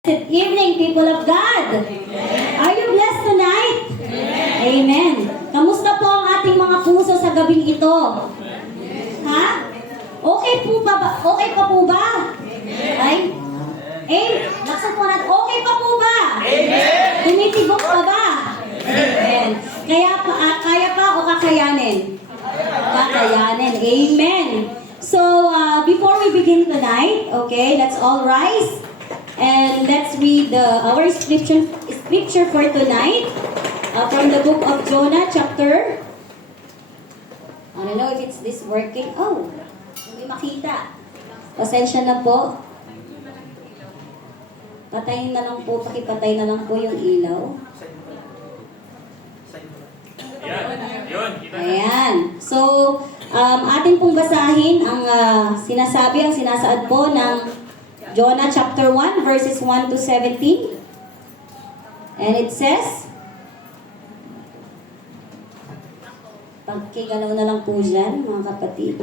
Good evening, people of God. Are you blessed tonight? Amen. Kamusta po ang ating mga puso sa gabing ito? Ha? Okay po ba? Okay pa po ba? Ay? Laksan po natin. Okay pa po ba? Tumitibok pa ba? Amen. Kaya pa o kakayanin? Kakayanin. Amen. So, before we begin tonight, okay, let's all rise. And let's read our scripture for tonight from the book of Jonah, chapter. I don't know if it's this working. Oh, hindi makita. Pasensya na po. Patayin na lang po, pakipatay na lang po yung ilaw. Ayan. So, atin pong basahin ang sinasaad po ng Jonah chapter 1 verses 1 to 17. And it says, pagkigalaw na lang po dyan, mga kapatid.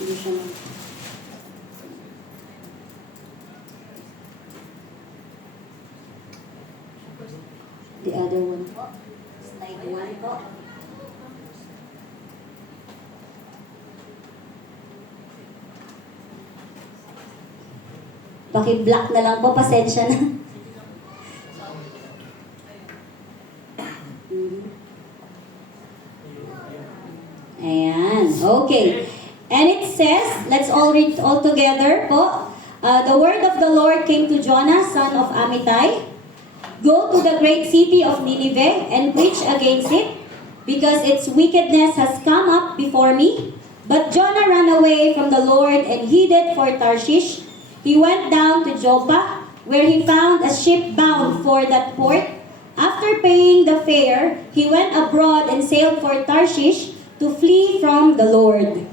Hindi siya lang. The other one po. Slide 1 po. Paki-block na lang po, pasensya na. Ayan, okay. And it says, let's all read all together po. The word of the Lord came to Jonah, son of Amittai. Go to the great city of Nineveh and preach against it, because its wickedness has come up before me. But Jonah ran away from the Lord and headed for Tarshish. He went down to Joppa, where he found a ship bound for that port. After paying the fare, he went abroad and sailed for Tarshish to flee from the Lord.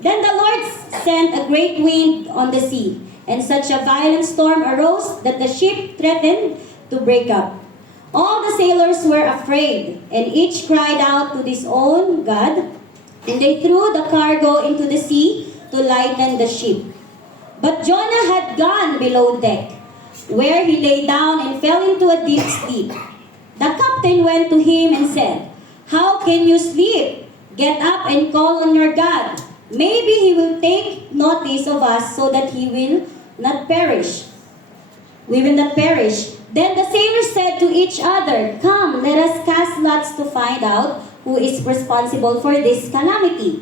Then the Lord sent a great wind on the sea, and such a violent storm arose that the ship threatened to break up. All the sailors were afraid, and each cried out to his own God, and they threw the cargo into the sea to lighten the ship. But Jonah had gone below deck, where he lay down and fell into a deep sleep. The captain went to him and said, "How can you sleep? Get up and call on your God. Maybe he will take notice of us so that we will not perish. Then the sailors said to each other, "Come, let us cast lots to find out who is responsible for this calamity."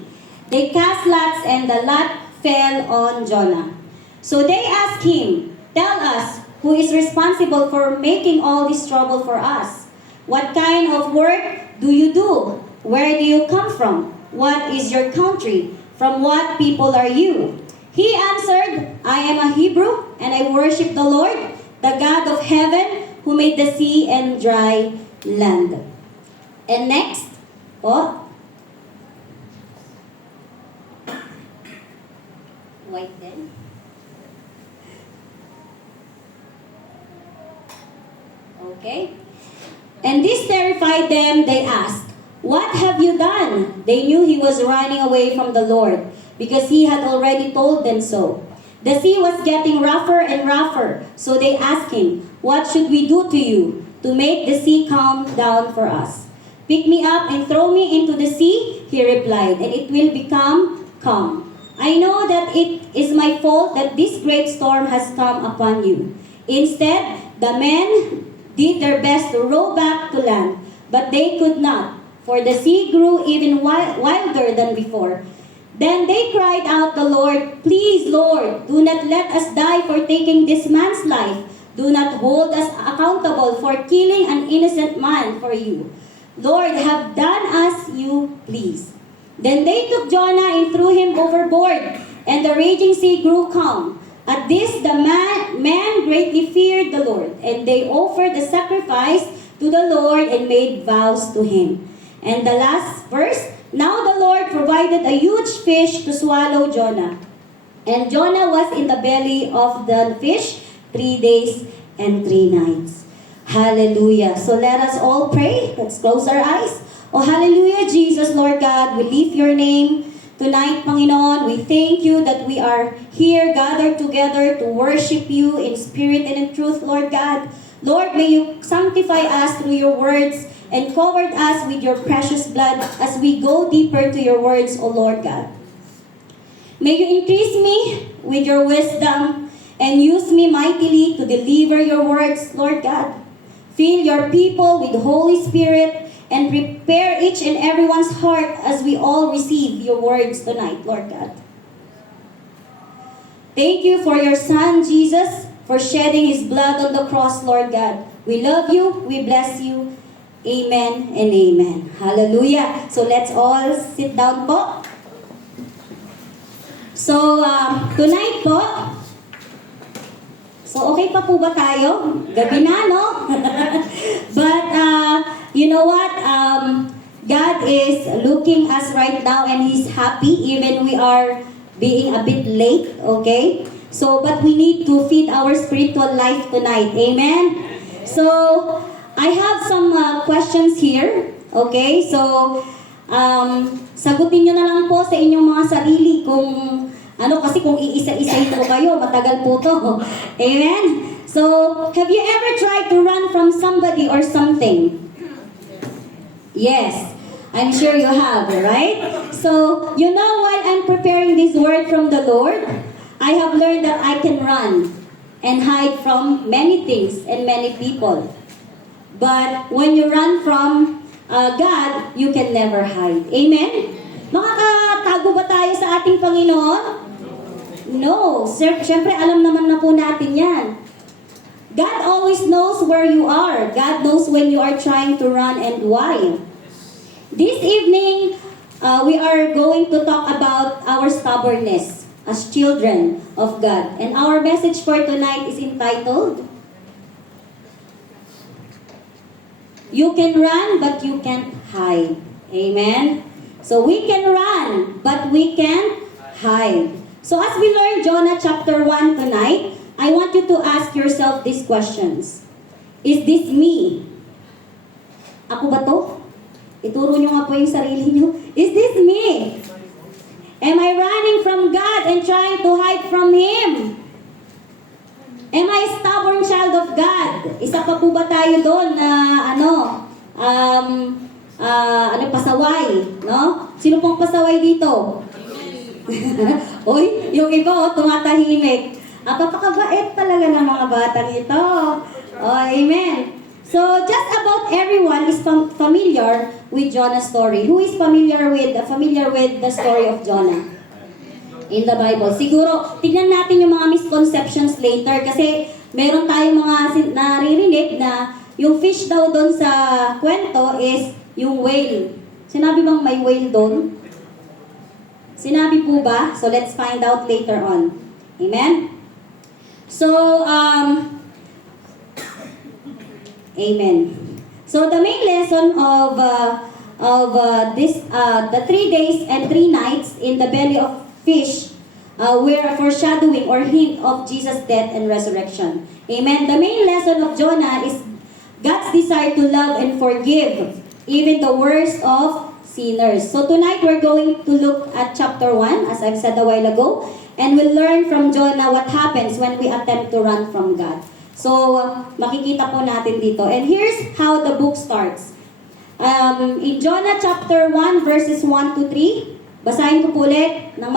They cast lots, and the lot fell on Jonah. So they asked him, "Tell us, who is responsible for making all this trouble for us? What kind of work do you do? Where do you come from? What is your country? From what people are you?" He answered, "I am a Hebrew, and I worship the Lord, the God of heaven, who made the sea and dry land." And next, white then. Okay. And this terrified them. They asked, "What have you done?" They knew he was running away from the Lord, because he had already told them so. The sea was getting rougher and rougher, so they asked him, "What should we do to you to make the sea calm down for us?" "Pick me up and throw me into the sea," he replied, "and it will become calm. I know that it is my fault that this great storm has come upon you." Instead, the men did their best to row back to land, but they could not, for the sea grew even wilder than before. Then they cried out the Lord, "Please, Lord, do not let us die for taking this man's life. Do not hold us accountable for killing an innocent man for you. Lord, have done as you please." Then they took Jonah and threw him overboard, and the raging sea grew calm. At this, the man greatly feared the Lord, and they offered a sacrifice to the Lord and made vows to him. And the last verse, "Now the Lord provided a huge fish to swallow Jonah. And Jonah was in the belly of the fish 3 days and 3 nights." Hallelujah. So let us all pray. Let's close our eyes. Oh, hallelujah, Jesus, Lord God. God. We lift your name tonight, Panginoon. We thank you that we are here gathered together to worship you in spirit and in truth, Lord God. Lord, may you sanctify us through your words and cover us with your precious blood as we go deeper to your words, O Lord God. May you increase me with your wisdom and use me mightily to deliver your words, Lord God. Fill your people with Holy Spirit and prepare each and everyone's heart as we all receive your words tonight, Lord God. Thank you for your Son, Jesus, for shedding His blood on the cross, Lord God. We love you, we bless you. Amen and amen. Hallelujah. So let's all sit down po. So, tonight po, so okay pa po ba tayo? Gabi na, no? But, you know what? God is looking us right now and He's happy even we are being a bit late, okay? So, but we need to feed our spiritual life tonight. Amen? So, I have some questions here, okay? So, sagutin nyo na lang po sa inyong mga sarili kung kasi kung iisa-isahin ko kayo, matagal po to. Amen? So, have you ever tried to run from somebody or something? Yes, I'm sure you have, right? So, you know, while I'm preparing this word from the Lord, I have learned that I can run and hide from many things and many people. But when you run from God, you can never hide. Amen? Makakatago ba tayo sa ating Panginoon? No. Siyempre, alam naman na po natin yan. God always knows where you are. God knows when you are trying to run and why. This evening, we are going to talk about our stubbornness as children of God. And our message for tonight is entitled, You can run, but you can't hide. Amen? So we can run, but we can't hide. So as we learn Jonah chapter 1 tonight, I want you to ask yourself these questions. Is this me? Ako ba to? Ituro nyo nga po yung sarili nyo. Is this me? Am I running from God and trying to hide from Him? Am I a stubborn child of God? Isa pa po ba tayo doon na pasaway, no? Sino pong pasaway dito? Uy, yung iba tumatahimik. Papakabait talaga ng mga batang ito. Oh, amen. So, just about everyone is familiar with Jonah's story. Who is familiar with the story of Jonah in the Bible? Siguro, tignan natin yung mga misconceptions later kasi meron tayong mga naririnig na yung fish daw doon sa kwento is yung whale. Sinabi bang may whale doon? Sinabi po ba? So let's find out later on. Amen? So, amen. So the main lesson of the 3 days and 3 nights in the belly of fish were a foreshadowing or hint of Jesus' death and resurrection. Amen. The main lesson of Jonah is God's desire to love and forgive even the worst of sinners. So tonight we're going to look at chapter 1, as I've said a while ago, and we'll learn from Jonah what happens when we attempt to run from God. So makikita po natin dito. And here's how the book starts. In Jonah chapter 1 verses 1 to 3, basahin ko po ulit ng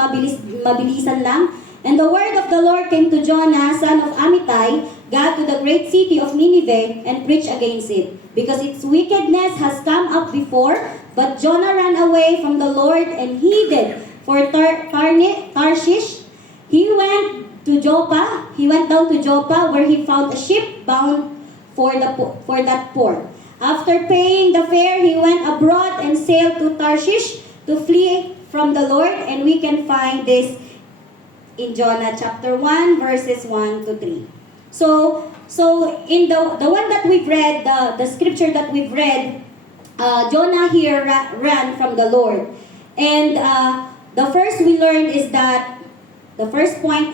mabilisan lang. And the word of the Lord came to Jonah, son of Amittai, God, to the great city of Nineveh, and preached against it, because its wickedness has come up before. But Jonah ran away from the Lord and headed for Tarshish. He went down to Joppa, where he found a ship bound for that port. After paying the fare, he went abroad and sailed to Tarshish to flee from the Lord, and we can find this in Jonah chapter 1 verses 1 to 3. So in the one that we've read, the scripture that we've read, Jonah here ran from the Lord. And the first point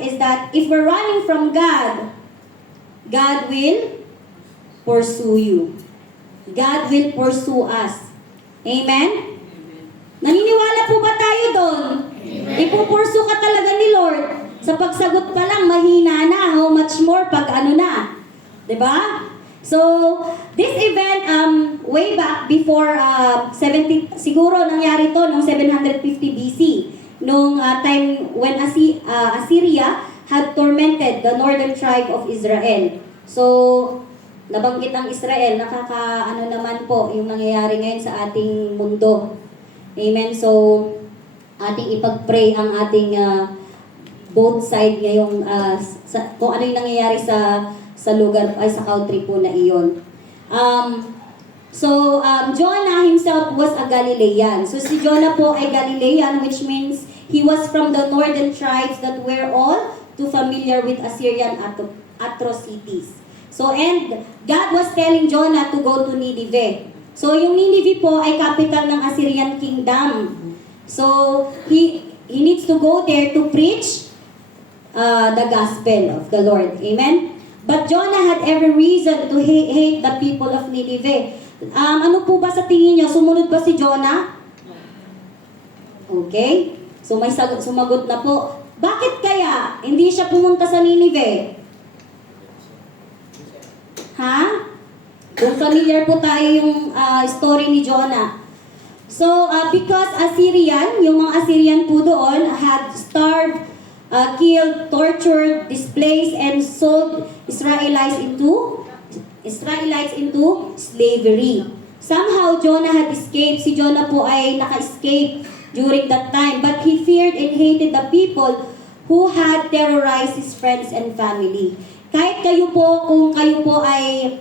is that if we're running from God, God will pursue you. God will pursue us. Amen? Naniniwala Ipupurso ka talaga ni Lord. Sa pagsagot pa lang, mahina na. How much more pag ano na? 'Di ba? So, this event, way back before 70, siguro nangyari to noong 750 BC, nung time when Assyria had tormented the northern tribe of Israel. So, nabanggit ang Israel, nakaka-ano naman po yung nangyayari ngayon sa ating mundo. Amen. So, ating ipag-pray ang ating both side ngayong kung ano yung nangyayari sa lugar ay sa country po na iyon. Jonah himself was a Galilean. So si Jonah po ay Galilean, which means he was from the northern tribes that were all too familiar with Assyrian atrocities. So and God was telling Jonah to go to Nineveh. So yung Nineveh po ay capital ng Assyrian kingdom. So he needs to go there to preach the gospel of the Lord. Amen? But Jonah had every reason to hate the people of Nineveh. Ano po ba sa tingin niyo? Sumunod ba si Jonah? Okay. So may sumagot na po. Bakit kaya hindi siya pumunta sa Nineveh? Ha? Kung familiar po tayo yung story ni Jonah. So, because yung mga Assyrian po doon had starved, killed, tortured, displaced, and sold Israelites into slavery. Somehow, Jonah had escaped. Si Jonah po ay naka-escape during that time. But he feared and hated the people who had terrorized his friends and family. Kahit kung kayo po ay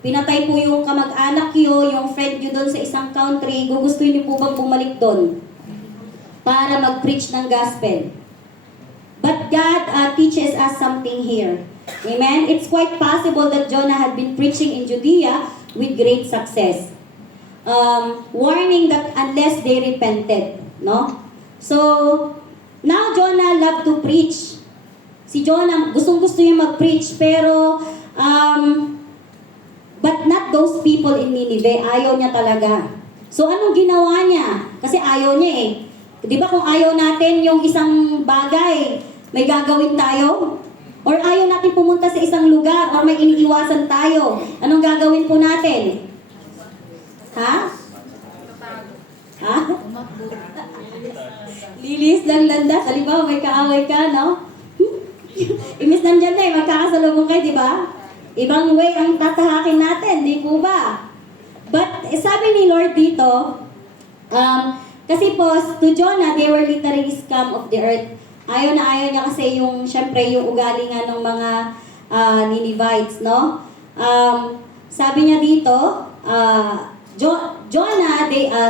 pinatay po yung kamag-anak nyo, yung friend nyo doon sa isang country, gugustuhin nyo po bang bumalik doon para mag-preach ng gospel? But God teaches us something here. Amen? It's quite possible that Jonah had been preaching in Judea with great success. Warning that unless they repented. No? So, now Jonah loved to preach. Si Jonah, gustong-gusto niya mag-preach, pero but not those people in Nineveh. Ayaw niya talaga. So, anong ginawa niya? Kasi ayaw niya eh. Di ba kung ayaw natin yung isang bagay, may gagawin tayo? Or ayaw natin pumunta sa isang lugar, or may iniiwasan tayo. Anong gagawin po natin? Ha? Ha? Lilis lang landas. Halimbawa, may kaaway ka, no? Imis nandyan na eh, magkakasalubong kayo, di ba? Ibang way ang tatahakin natin, di po ba? But sabi ni Lord dito, kasi po, to Jonah, they were literally scum of the earth. Ayaw niya kasi syempre, yung ugali nga ng mga Ninevites, no? Sabi niya dito,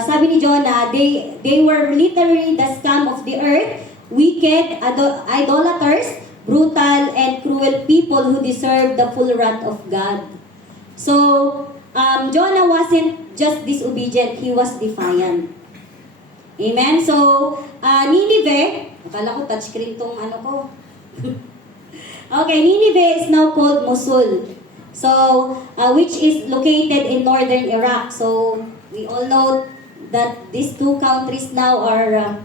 sabi ni Jonah, they were literally the scum of the earth, wicked, idolaters, brutal, and cruel people who deserve the full wrath of God. So, Jonah wasn't just disobedient, he was defiant. Amen? So, Nineveh, akala ko touchscreen tong ano ko. Okay, Nineveh is now called Mosul. So, which is located in northern Iraq. So, we all know that these two countries now are,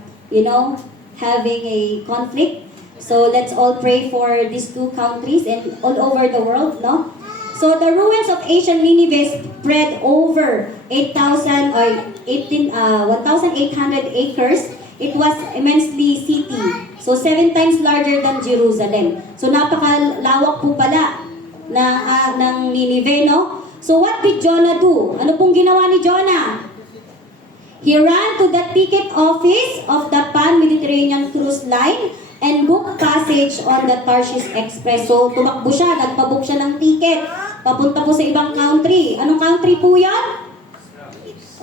having a conflict. So, let's all pray for these two countries and all over the world, no? So, the ruins of ancient Nineveh spread over 1,800 acres. It was immensely city. So, 7 times larger than Jerusalem. So, napakalawak po pala ng Nineveh, no? So, what did Jonah do? Ano pong ginawa ni Jonah? He ran to the ticket office of the Pan-Mediterranean Cruise Line and booked passage on the Tarshish Express. So, tumakbo siya, nagpabook siya ng ticket. Papunta po sa ibang country. Anong country po yan?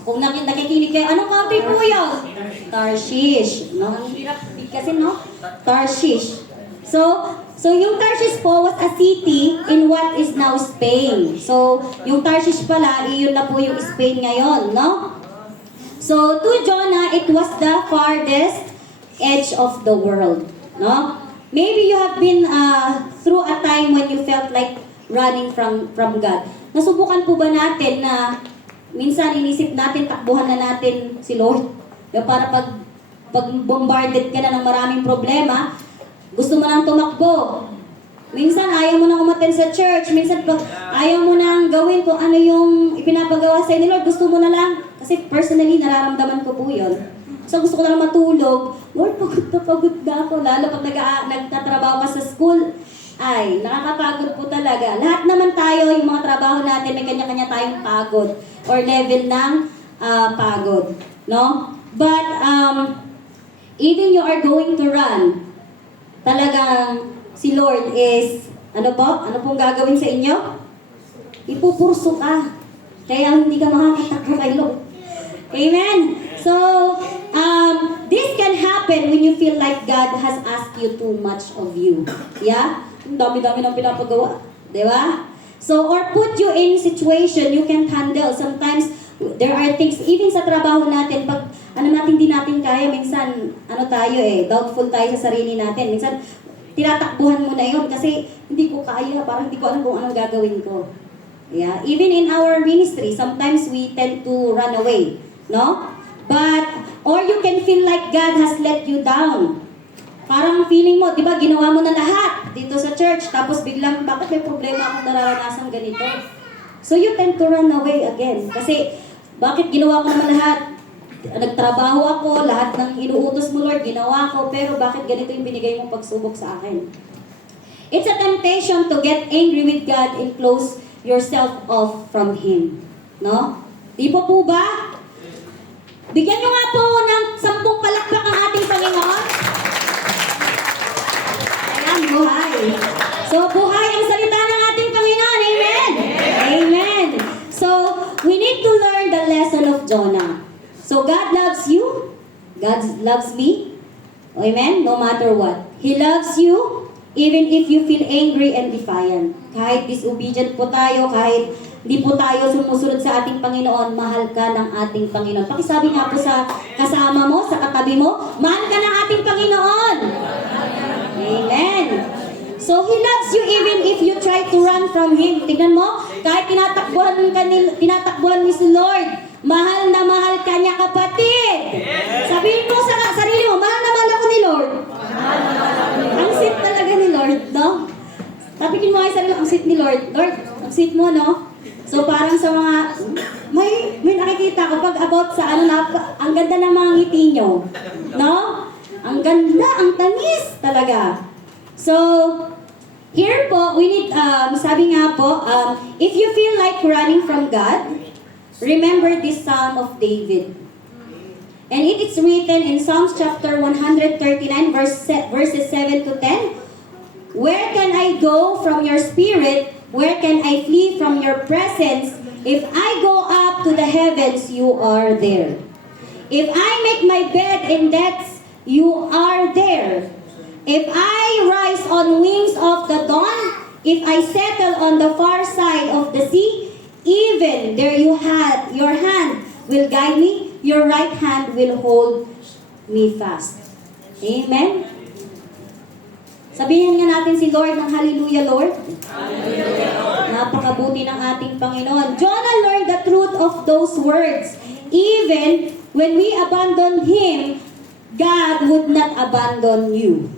Kung nakikinig kayo, anong country po yun? Tarshish. No? Ang hirap kasi, no? Tarshish. So yung Tarshish po was a city in what is now Spain. So, yung Tarshish pala, iyon na po yung Spain ngayon, no? So, to Jonah, it was the farthest edge of the world, no? Maybe you have been through a time when you felt like running from God. Nasubukan po ba natin na minsan inisip natin, takbuhan na natin si Lord? Para pag Pag bombarded ka na ng maraming problema, gusto mo nang tumakbo. Minsan ayaw mo nang umattend sa church. Minsan pag ayaw mo nang gawin kung ano yung ipinapagawa sa ni Lord, gusto mo na lang. Kasi personally, nararamdaman ko po yun. So gusto ko na lang matulog. Lord, pagod na ako. Lalo pag nagtatrabaho ka sa school, ay, nakakapagod po talaga. Lahat naman tayo, yung mga trabaho natin, may kanya-kanya tayong pagod or level ng pagod. No? But, even you are going to run, talagang si Lord is, ano po? Ano pong gagawin sa inyo? Ipupurso ka. Kaya hindi ka makakatakbo kay Lord. Amen? So, this can happen when you feel like God has asked you too much of you. Yeah? Ang dami-dami ng pinapagawa. Di ba? So, or put you in situation you can't handle. Sometimes, there are things, even sa trabaho natin, pag ano natin di natin kaya, minsan, ano tayo doubtful tayo sa sarili natin. Minsan, tinatakbuhan mo na yun kasi hindi ko kaya, parang hindi ko alam kung anong gagawin ko. Yeah? Even in our ministry, sometimes we tend to run away. No? But, or you can feel like God has let you down. Parang feeling mo, di ba, ginawa mo na lahat dito sa church, tapos biglang, bakit may problema akong nararanasan ganito? So you tend to run away again. Kasi, bakit ginawa ko naman lahat? Nagtrabaho ako, lahat ng inuutos mo, Lord, ginawa ko, pero bakit ganito yung binigay mong pagsubok sa akin? It's a temptation to get angry with God and close yourself off from Him. No? Di po ba? Bigyan nyo nga po ng 10 palakpak ang ating Panginoon. Ayan, buhay. So, buhay ang salita ng ating Panginoon. Amen? Amen. So, we need to learn the lesson of Jonah. So, God loves you. God loves me. Amen? No matter what. He loves you even if you feel angry and defiant. Kahit disobedient po tayo, kahit hindi po tayo sumusunod sa ating Panginoon, mahal ka ng ating Panginoon. Pakisabi nga po sa kasama mo, sa katabi mo, mahal ka ng ating Panginoon. Amen. So, He loves you even if you try to run from Him. Tingnan mo, kahit tinatakbuhan ni si Lord, mahal na mahal ka niya, kapatid. Sabihin mo sa sarili mo, mahal na mahal ako ni Lord. Ang sweet talaga ni Lord, no? Tapikin mo ay sarili, ang sweet ni Lord. Lord, ang sweet mo, no? So parang sa mga, may nakikita ko pag about sa ang ganda ng mga ngiti nyo. No? Ang ganda, ang tanis talaga. So, here po, we need, sabi nga po, if you feel like running from God, remember this Psalm of David. And it is written in Psalms chapter 139, verses 7 to 10. Where can I go from your spirit? Where can I flee from your presence? If I go up to the heavens, you are there. If I make my bed in depths, you are there. If I rise on wings of the dawn, if I settle on the far side of the sea, even there your hand will guide me, your right hand will hold me fast. Amen? Sabihin nga natin si Lord ng hallelujah, Lord. Hallelujah, Lord. Napakabuti ng ating Panginoon. Jonah learned the truth of those words. Even when we abandon Him, God would not abandon you.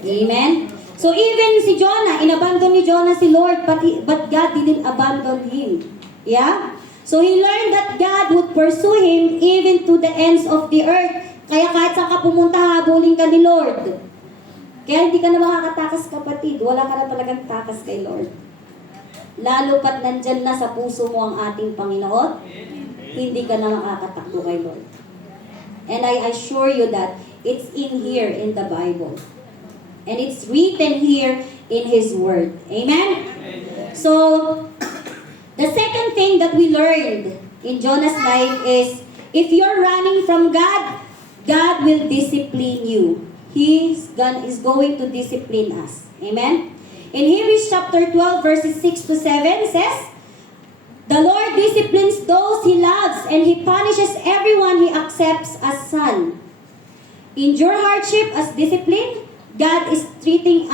Amen? So even si Jonah, inabandon ni Jonah si Lord, but God didn't abandon him. Yeah? So he learned that God would pursue him even to the ends of the earth. Kaya kahit saan ka pumunta, habulin ka ni Lord. Kaya hindi ka na makakatakas, kapatid. Wala ka na talagang takas kay Lord. Lalo pat nandyan na sa puso mo ang ating Panginoon, hindi ka na makakatakbo kay Lord. And I assure you that it's in here in the Bible. And it's written here in His Word. Amen? So, the second thing that we learned in Jonah's life is, if you're running from God, God will discipline you. He is going to discipline us. Amen? In Hebrews chapter 12, verses 6 to 7 says, the Lord disciplines those He loves, and He punishes everyone He accepts as son. Endure hardship as discipline. God is treating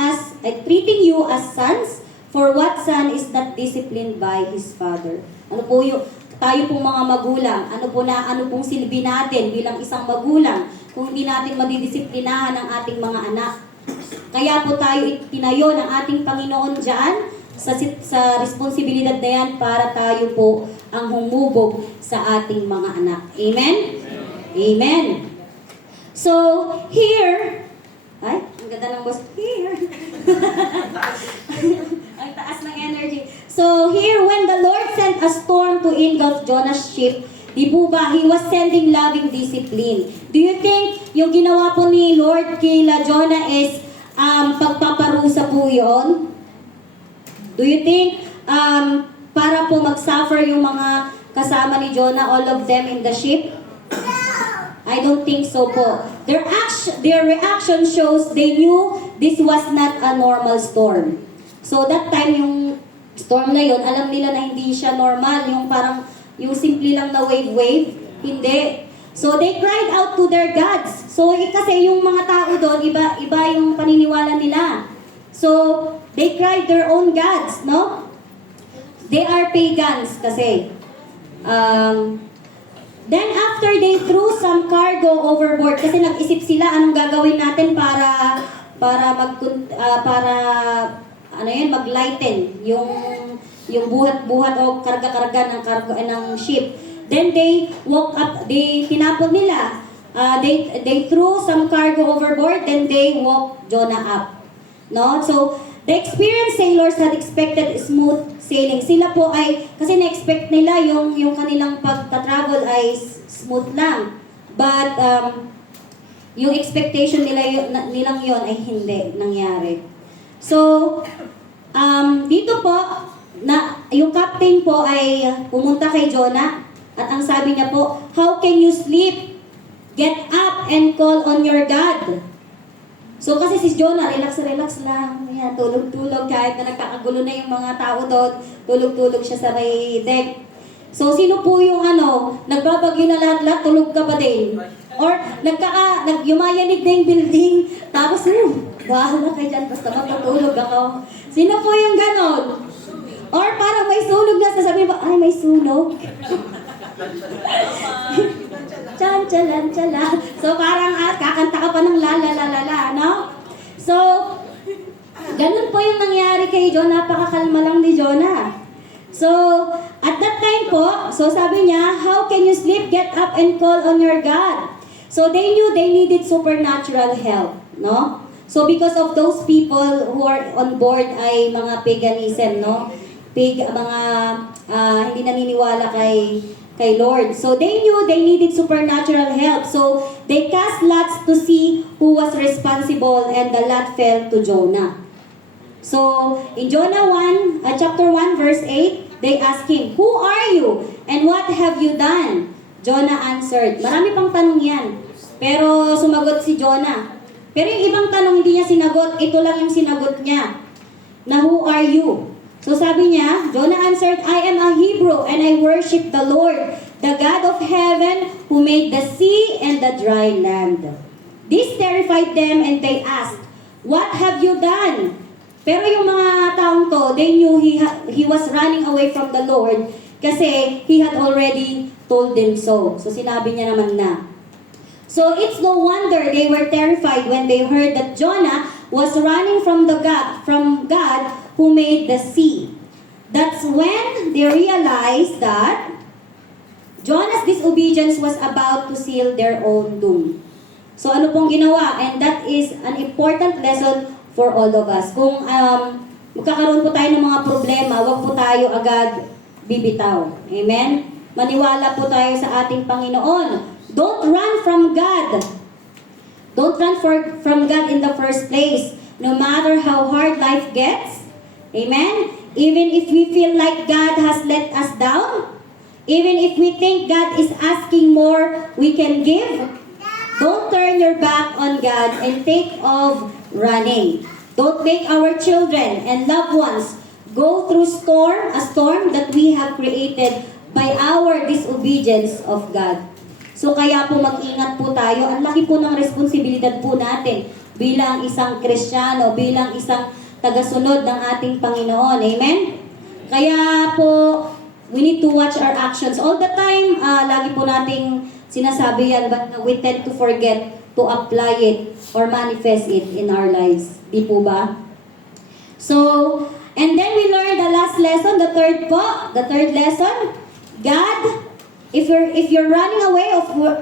you as sons, for what son is not disciplined by his father? Ano po yung, tayo pong mga magulang, ano pong silbi natin bilang isang magulang kung hindi natin madidisiplinahan ang ating mga anak. Kaya po tayo tinayo ng ating Panginoon diyan sa responsibilidad na yan para tayo po ang humubog sa ating mga anak. Amen? Amen. So, here, ay, ang ganda ng boss. Here. Ang taas ng energy. So, here, when the Lord sent a storm to engulf Jonah's ship, di po ba, He was sending loving discipline. Do you think yung ginawa po ni Lord kila Jonah is pagpaparusa po yun? Do you think para po mag-suffer yung mga kasama ni Jonah, all of them in the ship? I don't think so po. Their reaction shows they knew this was not a normal storm. So that time yung storm na yun, alam nila na hindi siya normal, yung parang yung simple lang na wave, hindi. So they cried out to their gods. So kasi yung mga tao doon, iba yung paniniwala nila. So they cried their own gods, no? They are pagans kasi. Then after they threw some cargo overboard, kasi nag-isip sila anong gagawin natin para mag-lighten yung buhat-buhat o karga-karga ng ship. Then they tinapon nila. They threw some cargo overboard, then they walked Jonah up. No? So the experienced sailors had expected smooth sailing. Sila po ay, kasi na-expect nila yung kanilang pagta-travel ay smooth lang. But, yung expectation nilang yon ay hindi nangyari. So, dito po, yung captain po ay pumunta kay Jonah at ang sabi niya po, "How can you sleep? Get up and call on your God." So kasi si Jonah, relax lang. Ayan, tulog-tulog kahit na nagkakagulo na yung mga tao doon. Tulog-tulog siya sa may deck. So sino po yung nagbabagyo na lahat-lahat, tulog ka pa din? Or yumayanig na yung building, tapos bahala kayo dyan, basta matutulog ako. Sino po yung ganon? Or parang may sunog na, sasabihin ba, ay may sunog? Chan-chala. So parang kakanta ka pa ng la, no? So, ganun po yung nangyari kay Jonah, napakakalma lang ni Jonah. So, at that time po, so sabi niya, "How can you sleep? Get up and call on your God." So they knew they needed supernatural help, no? So because of those people who are on board ay mga paganism, no? Mga hindi naniniwala kay Lord. So they knew they needed supernatural help. So they cast lots to see who was responsible, and the lot fell to Jonah. So in Jonah 1, chapter 1 verse 8, they asked him, "Who are you and what have you done?" Jonah answered. Marami pang tanong yan. Pero sumagot si Jonah. Pero yung ibang tanong hindi niya sinagot, ito lang yung sinagot niya. Na who are you? So sabi niya, Jonah answered, "I am a Hebrew and I worship the Lord, the God of heaven who made the sea and the dry land." This terrified them and they asked, "What have you done?" Pero yung mga taong to, they knew he was running away from the Lord kasi he had already told them so. So sinabi niya naman na. So it's no wonder they were terrified when they heard that Jonah was running from God who made the sea. That's when they realized that Jonah's disobedience was about to seal their own doom. So ano pong ginawa? And that is an important lesson for all of us. Kung magkakaroon po tayo ng mga problema, wag po tayo agad bibitaw. Amen? Maniwala po tayo sa ating Panginoon. Don't run from God. Don't run from God in the first place. No matter how hard life gets. Amen? Even if we feel like God has let us down. Even if we think God is asking more we can give. Don't turn your back on God and take off running. Don't make our children and loved ones go through a storm that we have created by our disobedience of God. So kaya po mag-ingat po tayo. Ang laki po ng responsibilidad po natin bilang isang Kristiyano, bilang isang tagasunod ng ating Panginoon. Amen? Kaya po, we need to watch our actions. All the time, lagi po nating sinasabi yan, but we tend to forget to apply it or manifest it in our lives. Di po ba? So, and then we learned the last lesson, the third lesson, God, if you're running away,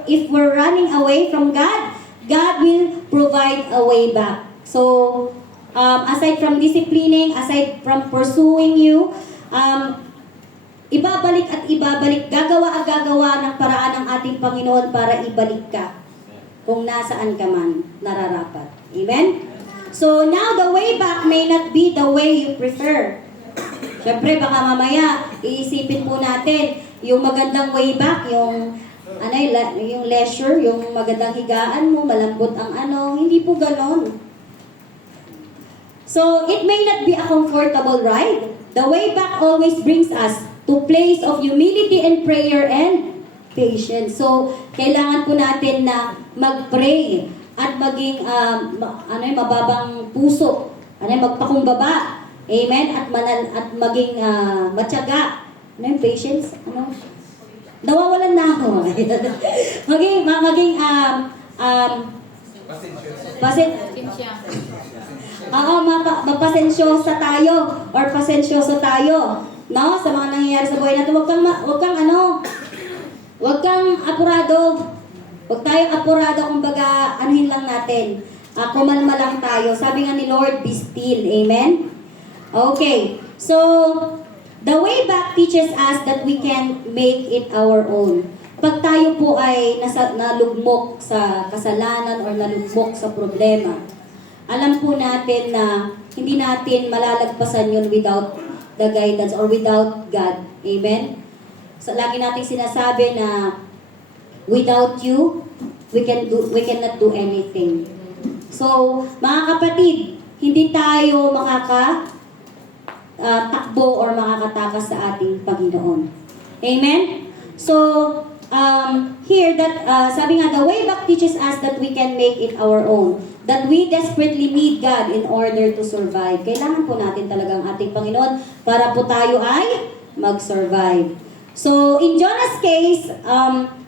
if we're running away from God, God will provide a way back. So, aside from disciplining, aside from pursuing you, ibabalik at ibabalik, gagawa at gagawa ng paraan ng ating Panginoon para ibalik ka kung nasaan ka man nararapat. Amen? So now the way back may not be the way you prefer. Siyempre baka mamaya iisipin po natin yung magandang way back, yung yung leisure, yung magandang higaan mo, malambot ang hindi po ganon. So it may not be a comfortable ride. The way back always brings us to place of humility and prayer and patience. So, kailangan po natin na mag-pray at maging mababang puso. Magpakumbaba. Amen? At maging matyaga. Patience? Nawawalan na ako. maging mapasensyosa tayo or pasensyoso tayo. No? Sa mga nangyayari sa buhay natin, Huwag kang apurado. Huwag tayong apurado, kumbaga, anuhin lang natin. Kumalma lang tayo. Sabi nga ni Lord, be still. Amen? Okay. So, the way back teaches us that we can make it our own. Pag tayo po ay nalugmok sa kasalanan or nalugmok sa problema, alam po natin na hindi natin malalagpasan yun without the guidance or without God. Amen? So, lagi nating sinasabi na without you, we cannot do anything. So, mga kapatid, hindi tayo takbo or makakatakas sa ating Panginoon. Amen? So, here, sabi nga, the way back teaches us that we can make it our own. That we desperately need God in order to survive. Kailangan po natin talagang ating Panginoon para po tayo ay mag-survive. So, in Jonah's case,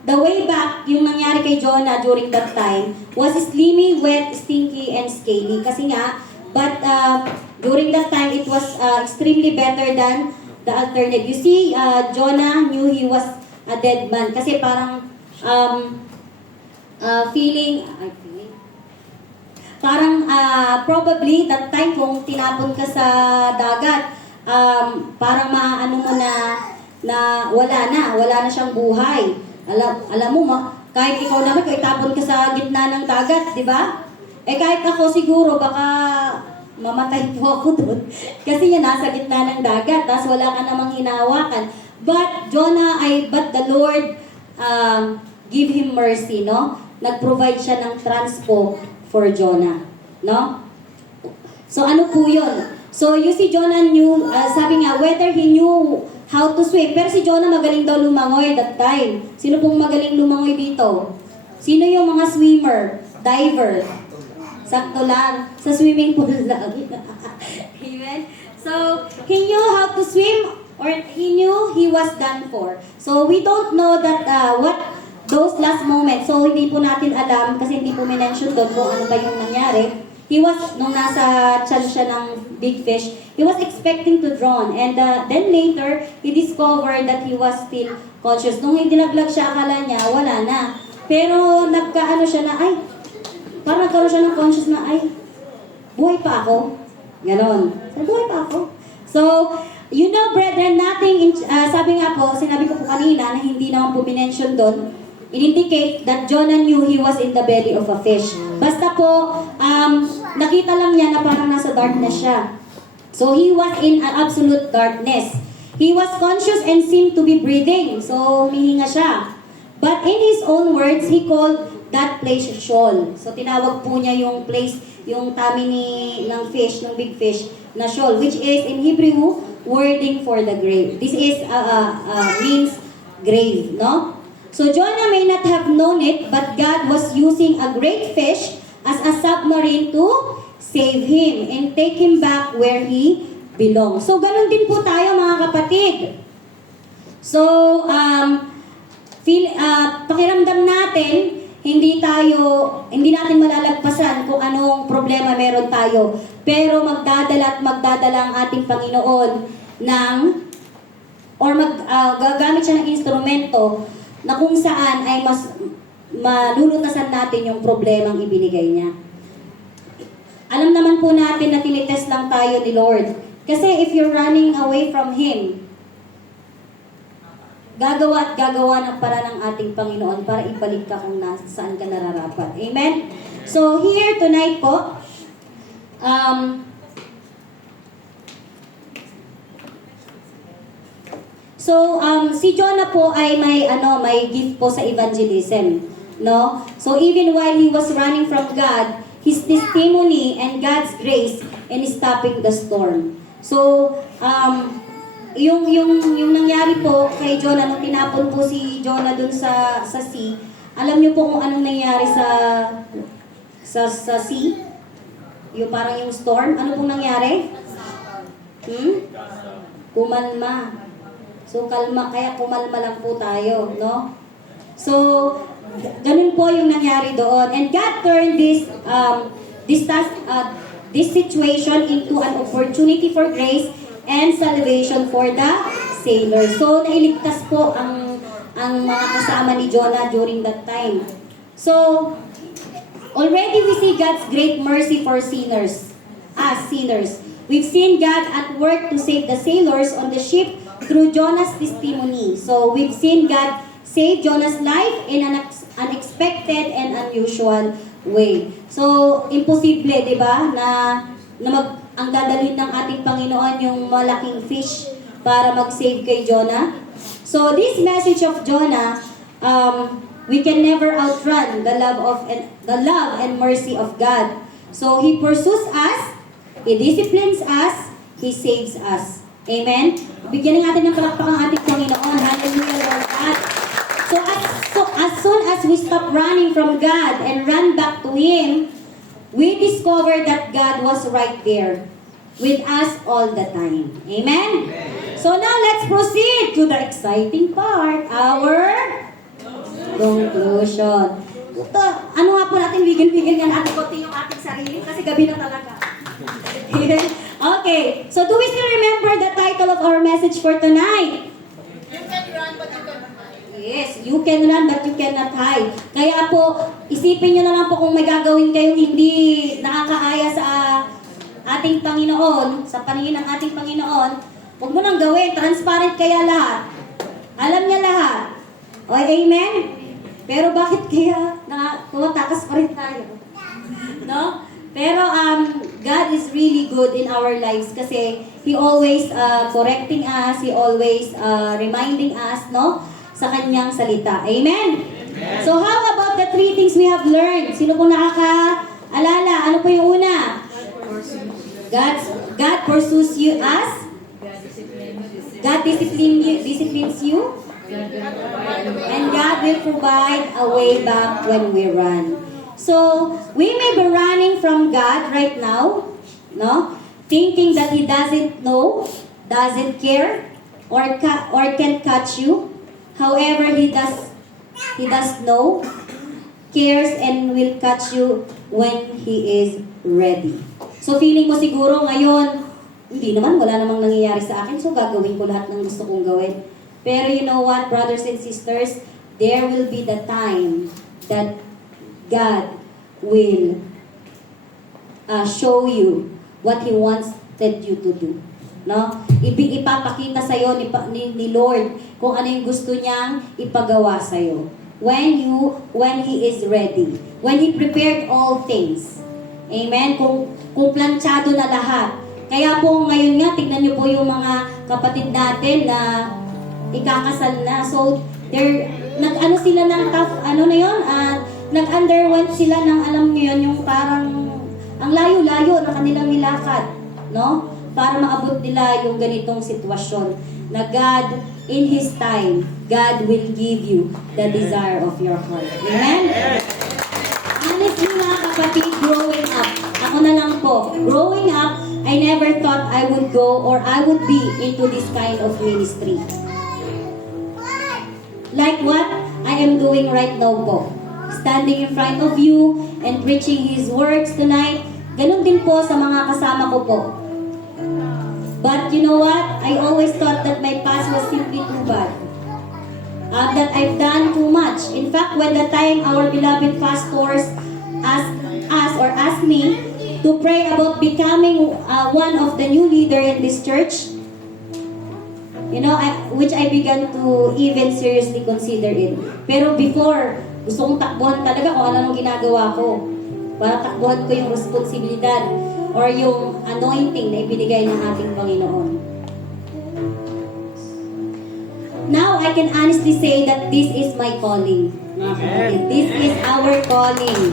the way back, yung nangyari kay Jonah during that time, was slimy, wet, stinky, and scaly. Kasi nga, but during that time, it was extremely better than the alternative. You see, Jonah knew he was a dead man. Kasi parang probably that time kung tinapon ka sa dagat, parang maano mo na wala na siyang buhay. Alam mo, kahit ikaw naman, kung itapon ka sa gitna ng dagat, di ba? Kahit ako siguro, baka mamatay po ako doon. Kasi yan, nasa gitna ng dagat, tapos wala ka namang hinahawakan. But the Lord give him mercy, no? Nag-provide siya ng transpo for Jonah, no? So ano po yun? So you see, Jonah knew, sabi nga, whether he knew how to swim. Pero si Jonah magaling daw lumangoy that time. Sino pong magaling lumangoy dito? Sino yung mga swimmer? Diver? Sakto lang. Sa swimming pool lang. Amen? So, he knew how to swim or he knew he was done for. So, we don't know that what those last moments. So, hindi po natin alam kasi hindi po minention doon kung ano ba yung nangyari. He was, nung nasa tiyan siya ng big fish, he was expecting to drown. And then later, he discovered that he was still conscious. Nung dinaglag siya, akala niya, wala na. Pero nagkaano siya na, parang nagkaroon siya ng conscious na, buhay pa ako. Ganon. So, buhay pa ako. So, you know, brethren, sinabi ko po kanina na hindi naman po minention doon, indicate that Jonah knew he was in the belly of a fish. Basta po, nakita lang niya na parang nasa darkness siya. So, he was in an absolute darkness. He was conscious and seemed to be breathing. So, humihinga siya. But in his own words, he called that place Sheol. So, tinawag po niya yung place, yung tummy ng fish, ng big fish, na Sheol, which is in Hebrew, wording for the grave. This is, means grave, no? So Jonah may not have known it, but God was using a great fish as a submarine to save him and take him back where he belongs. So ganun din po tayo mga kapatid. So, pakiramdam natin, hindi natin malalagpasan kung anong problema meron tayo. Pero magdadala at magdadala ang ating Panginoon gagamit siya ng instrumento na kung saan ay mas malulutasan natin yung problemang ibinigay niya. Alam naman po natin na tinitest lang tayo ni Lord. Kasi if you're running away from Him, gagawa at gagawa ng paraan ng ating Panginoon para ibalik ka kung saan ka nararapat. Amen? So, here tonight po, si Jonah po ay may gift po sa evangelism, no? So, even while he was running from God, his testimony and God's grace in stopping the storm. So, yung nangyari po kay Jonah, nung tinapon po si Jonah dun sa sea, alam niyo po kung anong nangyari sa sea? Yung parang yung storm, ano pong nangyari? Kumalma. So, kaya kumalma lang po tayo, no? So, ganun po yung nangyari doon. And God turned this situation into an opportunity for grace and salvation for the sailors. So, nailigtas po ang mga kasama ni Jonah during that time. So, already we see God's great mercy for sinners, as sinners. We've seen God at work to save the sailors on the ship through Jonah's testimony. So, we've seen God save Jonah's life in an unexpected and unusual way. So, imposible, di ba, ang dadalhin ng ating Panginoon yung malaking fish para mag-save kay Jonah. So, this message of Jonah, we can never outrun the love and mercy of God. So, He pursues us, He disciplines us, He saves us. Amen? Bigyan natin ng palakpak ang ating Panginoon. Hallelujah, Lord God. So, as soon as we stop running from God and run back to Him, we discover that God was right there with us all the time. Amen? So now let's proceed to the exciting part, our conclusion. Ano nga po natin, bigil-bigil nga natin konti yung ating sarili kasi gabi na talaga. Okay, so do we still remember the title of our message for tonight? You can run but you cannot hide. Yes, you can run but you cannot hide. Kaya po, isipin nyo na lang po kung may gagawin kayong hindi nakakaaya sa ating Panginoon, sa paningin ng ating Panginoon, huwag mo nang gawin. Transparent kaya lahat. Alam niya lahat. O, amen? Pero bakit kaya tumatakas pa rin tayo? No? Pero God is really good in our lives kasi He always correcting us, He always reminding us, no? Sa kanyang salita. Amen? So how about the three things we have learned? Sino po nakakaalala? Ano po yung una? God pursues you as? God disciplines you? And God will provide a way back when we run. So, we may be running from God right now, no? Thinking that He doesn't know, doesn't care, or can't catch you. However, He does know, cares, and will catch you when He is ready. So, feeling mo siguro ngayon, hindi naman, wala namang nangyayari sa akin, so gagawin ko lahat ng gusto kong gawin. Pero you know what, brothers and sisters, there will be the time that God will show you what He wanted you to do. No? Ipapakita sa iyo ni Lord kung ano yung gusto niyang ipagawa sa iyo. When He is ready. When He prepared all things. Amen? Kung planchado na lahat. Kaya po ngayon nga, tignan niyo po yung mga kapatid natin na ikakasal na. So, nag-ano sila ng tough, nag-underwent sila ng, alam niyo yun, yung parang, ang layo-layo na kanilang nilakad, no? Para maabot nila yung ganitong sitwasyon. Na God, in His time, God will give you the desire of your heart. Amen? Honestly mga kapatid, growing up, ako na lang po, growing up, I never thought I would go or I would be into this kind of ministry. Like what I am doing right now po. Standing in front of you and preaching His words tonight. Ganun din po sa mga kasama ko po. But you know what? I always thought that my past was simply too bad. That I've done too much. In fact, when the time our beloved pastors asked me to pray about becoming one of the new leader in this church, you know, which I began to even seriously consider it. Pero before, gusto kong takbuhan talaga kung ano nung ginagawa ko. Para takbuhan ko yung responsibilidad or yung anointing na ibinigay ng ating Panginoon. Now, I can honestly say that this is my calling. Mga kapatid. This is our calling.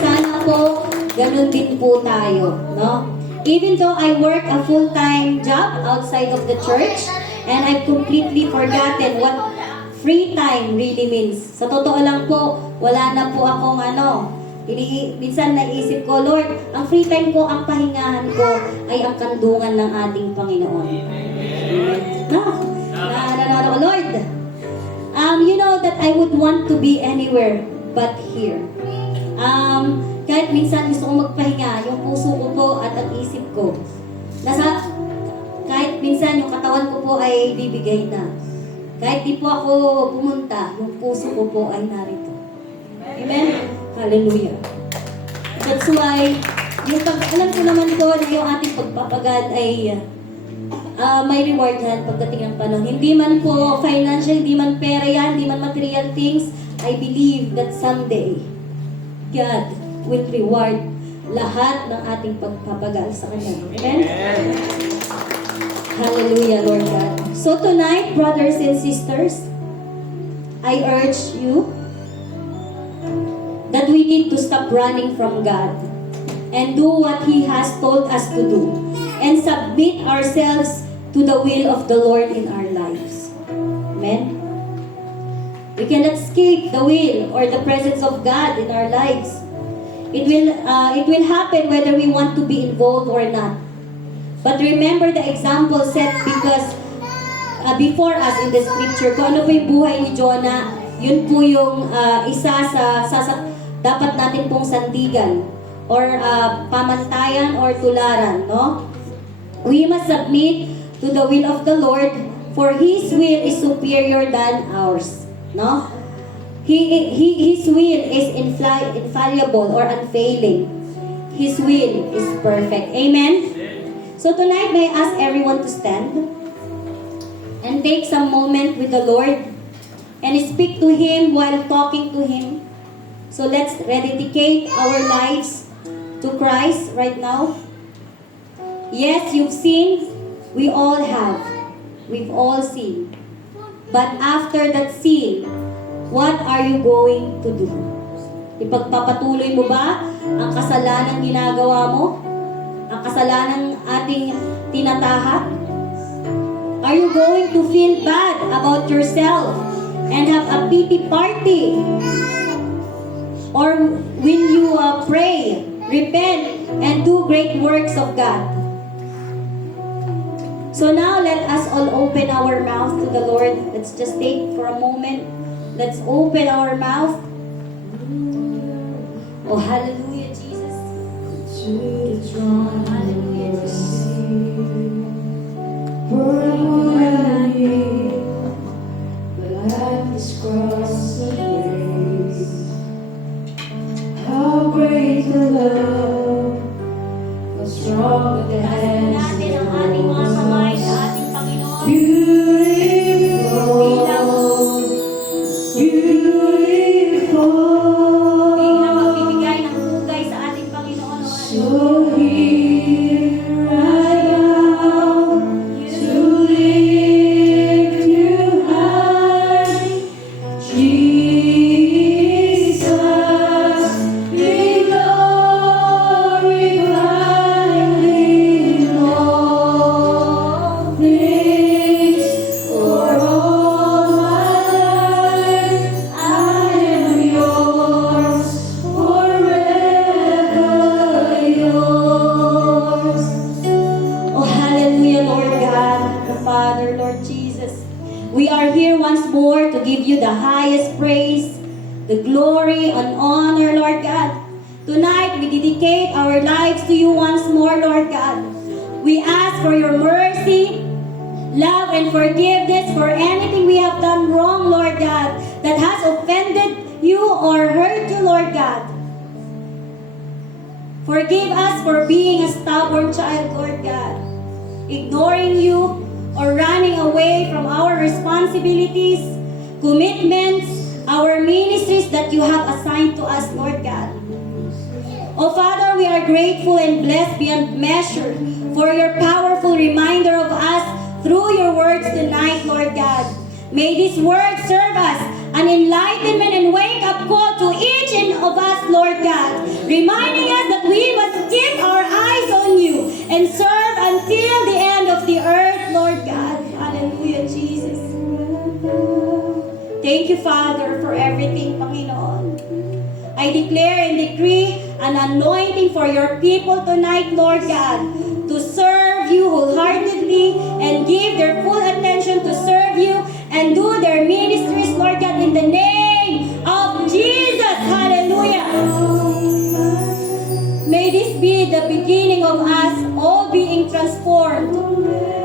Sana po, ganun din po tayo. No? Even though I work a full-time job outside of the church, and I've completely forgotten what free time really means. Sa totoo lang po, wala na po akong minsan naisip ko, Lord, ang free time ko, ang pahingahan ko, ay ang kandungan ng ating Panginoon. Lord, you know that I would want to be anywhere but here. Kahit minsan gusto kong magpahinga, yung puso ko po at ang isip ko, kahit minsan yung katawan ko po ay bibigay na. Kahit di po ako pumunta, yung puso ko po ay narito. Amen? Hallelujah. That's why, alam ko naman po na yung ating pagpapagad ay may reward yan pagdating ng panahon. Hindi man po financial, hindi man pera yan, hindi man material things, I believe that someday, God will reward lahat ng ating pagpapagal sa Kanya. Amen? Hallelujah, Lord God. So tonight, brothers and sisters, I urge you that we need to stop running from God and do what He has told us to do and submit ourselves to the will of the Lord in our lives. Amen? We cannot escape the will or the presence of God in our lives. It will happen whether we want to be involved or not. But remember the example set before us in the scripture. Kung ano po yung buhay ni Jonah, yun po yung isa sa dapat natin pong sandigan or pamantayan or tularan, no? We must submit to the will of the Lord, for His will is superior than ours, no? His will is infallible or unfailing. His will is perfect. Amen? So tonight, may I ask everyone to stand and take some moment with the Lord and speak to Him while talking to Him. So let's rededicate our lives to Christ right now. Yes, you've seen. We all have. We've all seen. But after that sin, what are you going to do? Ipagpapatuloy mo ba ang kasalanan ginagawa mo? Ang kasalanan ating tinatahak? Are you going to feel bad about yourself and have a pity party? Or will you pray, repent, and do great works of God? So now, let us all open our mouth to the Lord. Let's just take for a moment. Let's open our mouth. Oh, hallelujah, Jesus. Hallelujah, Jesus. How great the love, how strong the hands Natin ang ating mga kamay sa ating Panginoon. beautiful, beautiful. Biglang magbibigay ng hugay sa ating Panginoon. So here I am to lift you high, Jesus, be glorified in all things. the glory and honor, Lord God. Tonight, we dedicate our lives to you once more, Lord God. We ask for your mercy, love, and forgiveness for anything we have done wrong, Lord God, that has offended you or hurt you, Lord God. Forgive us for being a stubborn child, Lord God, ignoring you or running away from our responsibilities, commitments, our ministries that you have assigned to us, Lord God. Oh Father, we are grateful and blessed beyond measure for your powerful reminder of us through your words tonight, Lord God. May these words serve us an enlightenment and wake-up call to each of us, Lord God, reminding us that we must keep our eyes on you and serve until the end of the earth, Lord God. Hallelujah, Jesus. Thank you, Father, for everything, Panginoon. I declare and decree an anointing for your people tonight, Lord God, to serve you wholeheartedly and give their full attention to serve you and do their ministries, Lord God, in the name of Jesus. Hallelujah. May this be the beginning of us all being transformed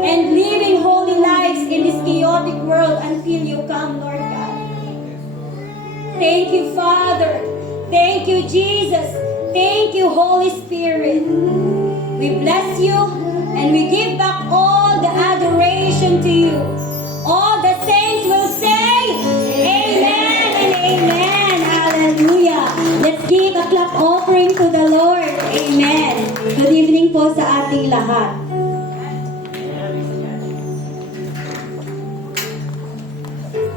and living holy lives in this chaotic world until you come, Lord God. Thank you, Father. Thank you, Jesus. Thank you, Holy Spirit. We bless you and we give back all the adoration to you. All the saints will say, Amen and Amen. Hallelujah. Let's give a clap offering to the Lord. Amen. Good evening po sa ating lahat.